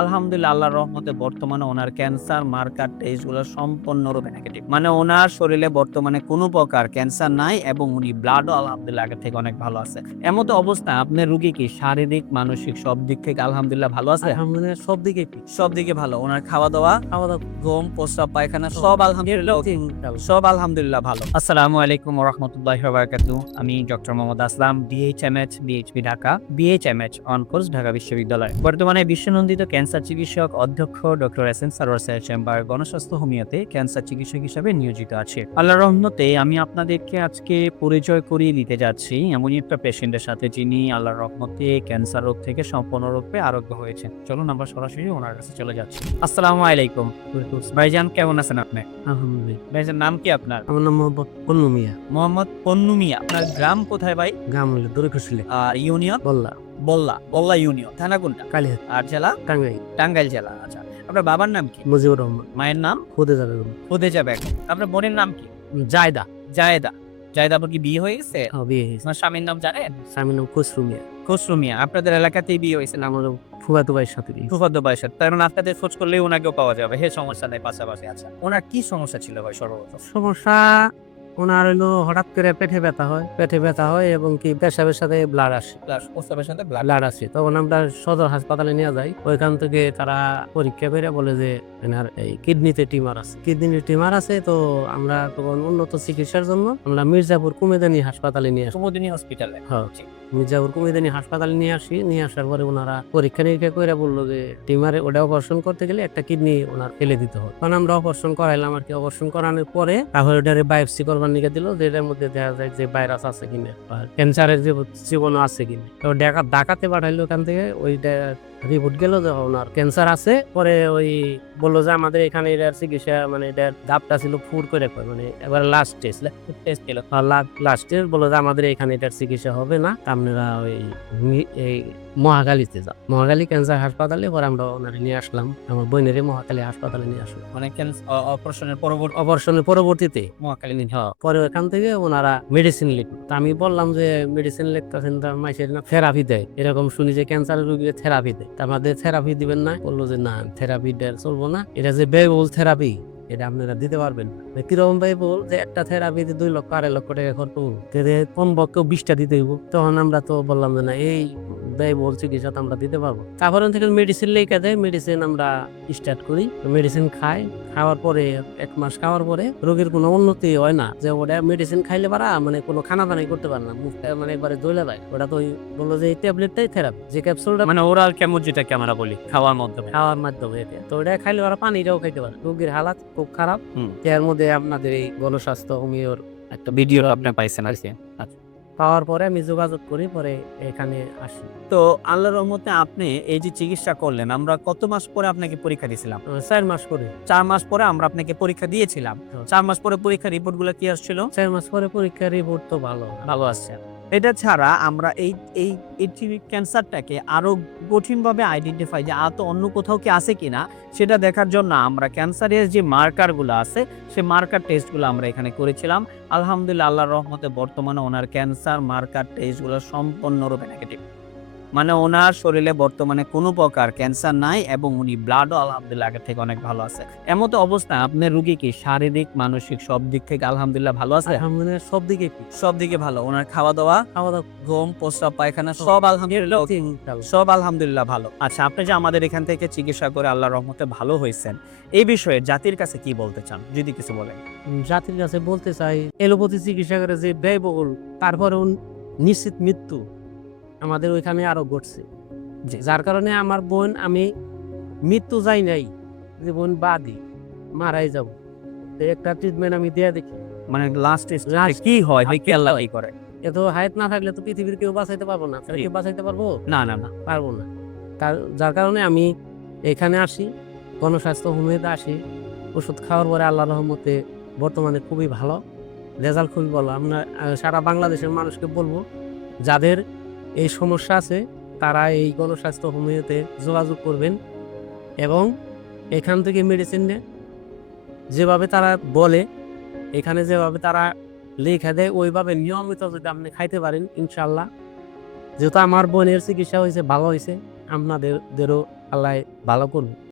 আলহামদুলিল্লাহ আল্লাহর রহমতে বর্তমানে ওনার ক্যান্সার মার্কার টেস্টগুলো সম্পূর্ণরূপে নেগেটিভ। মানে ওনার শরীরে বর্তমানে কোনো প্রকার ক্যান্সার নাই এবং উনি ব্লাডও আলহামদুলিল্লাহ আগের থেকে অনেক ভালো আছে। এমত অবস্থায় আপনার রোগী কি শারীরিক, মানসিক সব দিক থেকে আলহামদুলিল্লাহ ভালো আছে? আলহামদুলিল্লাহ সব দিকেই ঠিক। সব দিকে ভালো। ওনার খাওয়া-দাওয়া, খাওয়া-দাওয়া ঘুম, প্রস্রাব, পায়খানা সব আলহামদুলিল্লাহ ওকে। সব আলহামদুলিল্লাহ ভালো। আসসালামু আলাইকুম ওয়া রাহমাতুল্লাহি ওয়া বারাকাতুহু। আমি doctor Mohammad Aslam, DHMH, BHP Dhaka, BHMH on course Dhaka বিশ্ববিদ্যালয়। বর্তমানে বিশ্বনন্দিত ক্যান্সার চিকিৎসক অধ্যক্ষ ডক্টর এস এম সারোয়ার স্যারের চেম্বার গণস্বাস্থ্য হোমিওতে ক্যান্সার চিকিৎসক হিসেবে নিয়োজিত আছি। আল্লাহর রহমতে আমি আপনাদেরকে আজকে পরিচয় করিয়ে দিতে যাচ্ছি এমনই একটা পেশেন্টের সাথে যিনি আল্লাহর রহমতে ক্যান্সার রোগ থেকে সম্পূর্ণরূপে আরোগ্য হয়েছেন। চলুন আমরা সরাসরি ওনার কাছে চলে যাচ্ছি। আসসালামু আলাইকুম। ভাইজান কেমন আছেন আপনি? আলহামদুলিল্লাহ। ভাইজান নাম কি আপনার? আমার নাম মোহাম্মদ পন্নু মিয়া। মোহাম্মদ পন্নু মিয়া। আপনার গ্রাম কোথায় ভাই? গ্রাম হলো দড়িকুশলী, আর ইউনিয়ন? বল্লা, বল্লা ইউনিয়ন। থানা কোনটা? কালিহাত, আর জেলা? টাঙ্গাইল, টাঙ্গাইল জেলা। আচ্ছা। আপনার বাবার নাম কি? মুজিবুর রহমান, মায়ের নাম? খুদেজা বেগম, খুদেজা বেগম। আপনার বোনের নাম কি? জায়দা। জায়েদা। জায়েদা আপনার কি বিয়ে হয়ে গেছে? বিয়ে হয়েছে। আপনার স্বামীর নাম জানেন? স্বামীর নাম খসরু মিয়া। খসরু মিয়া। আপনাদের এলাকাতেই বিয়ে হয়েছে না? আমার ফুফাতো ভাইয়ের সাথে বিয়ে। ফুফাতো ভাইয়ের সাথে। তার মানে আপনাদের খোঁজ করলেই ওনাকেও পাওয়া যাবে। হে সমস্যা নাই পাশাপাশি। আচ্ছা। ওনার কি সমস্যা ছিল ভাই সর্বপ্রথম? সমস্যা ওনার হলো হঠাৎ করে পেটে ব্যথা হয় এবং কি পেশাবের সাথে ব্লাড আসে। প্লাস প্রস্রাবের সাথে ব্লাড। ব্লাড আসে, তখন আমরা সদর হাসপাতালে নিয়ে যাই। ওইখান থেকে তারা পরীক্ষা করে বলে যে এনার এই কিডনিতে টিউমার আছে। তো আমরা তখন উন্নত চিকিৎসার জন্য আমরা মির্জাপুর কুমেদানি হাসপাতালে নিয়ে আসি। কুমুদিনী হসপিটালে। হ্যাঁ, মির্জাপুর কুমেদানি হাসপাতালে নিয়ে আসার পরে ওনারা পরীক্ষা নিরীক্ষা করে বললো যে টিউমারে ওটা অপারেশন করতে গেলে একটা কিডনি ওনার ফেলে দিতে হবে। তখন আমরা অপারেশন করাইলাম আর কি। অপারেশন করানোর পরে তারপরে ওটারে বায়োপসি করবার নিয়ে দিল, যে এটার মধ্যে দেখা যায় যে ভাইরাস আছে কিনা বা ক্যান্সারের জীবাণু আছে কিনা। তো ঢাকাতে পাঠাইলো। ওখান থেকে ওইটা রিপোর্ট গেল যে ওনার ক্যান্সার আছে। পরে ওই বললো যে আমাদের এখানে এটার চিকিৎসা মানে এটার ধাপটা ছিল ফুর করে মানে এবার লাস্ট টেস্ট ছিল। লাস্ট টেস্ট বললো যে আমাদের এখানে এটার চিকিৎসা হবে না, আপনারা ওই এই মহাখালীতে যাও। মহাখালী ক্যান্সার হাসপাতালে। পরে আমরা ওনারে নিয়ে আসলাম, আমার বোনের মহাখালী হাসপাতালে নিয়ে আসলাম। মানে অপারেশনের পরবর্তীতে মহাকালী নিধি। পরে ওখান থেকে ওনারা মেডিসিন লিখলো। তা আমি বললাম যে মেডিসিন লিখতেছেন মাইসের না থেরাপি দেয়, এরকম শুনি যে ক্যান্সারের রোগীকে থেরাপি দেয়। তা আমাদের থেরাপি দিবেন না? বললো যে না, থেরাপি চলবো না, এটা যে ব্যয়বহুল থেরাপি এটা আপনারা দিতে পারবেন না। কিরকম ভাই বল যে একটা থেরাপিতে 2 লক্ষ 2.5 লক্ষ টাকা খরচ করবো, কমপক্ষে 20টা দিতে হইব। তখন আমরা তো বললাম যে না, এই ব্যয়বহুল চিকিৎসা তো আমরা দিতে পারবো। তারপরে থেকে মেডিসিন লেখা দেয়, মেডিসিন আমরা স্টার্ট করি। মেডিসিন খাওয়ার পরে 1 মাস খাওয়ার পরে রোগীর কোনো উন্নতি হয় না। যে ওটা মেডিসিন খাইলে পারা মানে কোনো খানা দানাই করতে পারে না, মুখটা মানে একবারে জ্বলে যায়। ওটা তো বললো যে এই ট্যাবলেটটাই থেরাপি, যে ক্যাপসুলটা মানে ওরাল কেমন যেটাকে আমরা বলি খাওয়ার মাধ্যমে। এটা তো ওটা খাইলে ওরা পানিটাও খাইতে পারে। রোগীর হালাত খুব খারাপ। এর মধ্যে আপনাদের এই গণস্বাস্থ্য হোমিওর একটা ভিডিও আপনি পাইছেন আর কি। আচ্ছা। পাওয়ার পরে আমি যোগাযোগ করি, পরে এখানে আসি। তো আল্লাহর রহমতে আপনি এই যে চিকিৎসা করলেন, আমরা কত মাস পরে আপনাকে পরীক্ষা দিয়েছিলাম? 4 মাস পরে। 4 মাস পরে আমরা আপনাকে পরীক্ষা দিয়েছিলাম। 4 মাস পরে পরীক্ষার রিপোর্ট গুলো কি আসছিল? 4 মাস পরে পরীক্ষার রিপোর্ট তো ভালো আসছে। এটা ছাড়া আমরা এই ক্যান্সারটাকে আরো কঠিনভাবে আইডেন্টিফাই যে আদৌ অন্য কোথাও কি আছে কিনা সেটা দেখার জন্য আমরা ক্যান্সারের যে মার্কারগুলো আছে সেই মার্কার টেস্টগুলো আমরা এখানে করেছিলাম। আলহামদুলিল্লাহ আল্লাহর রহমতে বর্তমানে ওনার ক্যান্সার মার্কার টেস্টগুলো সম্পূর্ণরূপে নেগেটিভ। মানে ওনার শরীরে বর্তমানে কোনো প্রকার ক্যান্সার নাই এবং উনি ব্লাডও আলহামদুলিল্লাহ আগের থেকে অনেক ভালো আছে। এমতো অবস্থায় আপনার রোগী কি শারীরিক, মানসিক সব দিক থেকে আলহামদুলিল্লাহ ভালো আছে? আলহামদুলিল্লাহ সব দিকে ঠিক। সব দিকে ভালো। ওনার খাওয়া-দাওয়া, ঘুম, প্রস্রাব, পায়খানা সব আলহামদুলিল্লাহ ভালো। আচ্ছা, আপনি যে আমাদের এখান থেকে চিকিৎসা করে আল্লাহর রহমতে ভালো হয়েছেন, এই বিষয়ে জাতির কাছে কি বলতে চান যদি কিছু বলেন? জাতির কাছে বলতে চাই, এলোপ্যাথি চিকিৎসা করে যে ব্যয়বহুল, তারপরেও নিশ্চিত মৃত্যু আমাদের ওইখানে আরো ঘটছে। যার কারণে আমার বোন, আমি মৃত্যু যাই নাই, যে বোন বাদী মারাই যাব, একটা ট্রিটমেন্ট আমি দেয়া দেখি। মানে লাস্ট কি হয় কি আল্লাহ কি করে? এত হায়াত না থাকলে তো পৃথিবীর কেউ বাঁচাইতে পারবো না। কেউ বাঁচাইতে পারবো? না পারবো না। যার কারণে আমি এখানে আসি, গণস্বাস্থ্য হোমিওতে আসি। ওষুধ খাওয়ার পরে আল্লাহর রহমতে বর্তমানে খুবই ভালো রেজাল্ট, খুবই ভালো। আমরা সারা বাংলাদেশের মানুষকে বলবো, যাদের এই সমস্যা আছে তারা এই গণস্বাস্থ্য হোমিওতে যোগাযোগ করবেন এবং এখান থেকে মেডিসিন নেয়। যেভাবে তারা বলে, এখানে যেভাবে তারা লেখা দেয়, ওইভাবে নিয়মিত যদি আপনি খাইতে পারেন, ইনশাল্লাহ, যেহেতু আমার বোনের চিকিৎসা হয়েছে, ভালো হয়েছে, আপনাদেরও আল্লাহ ভালো করুন।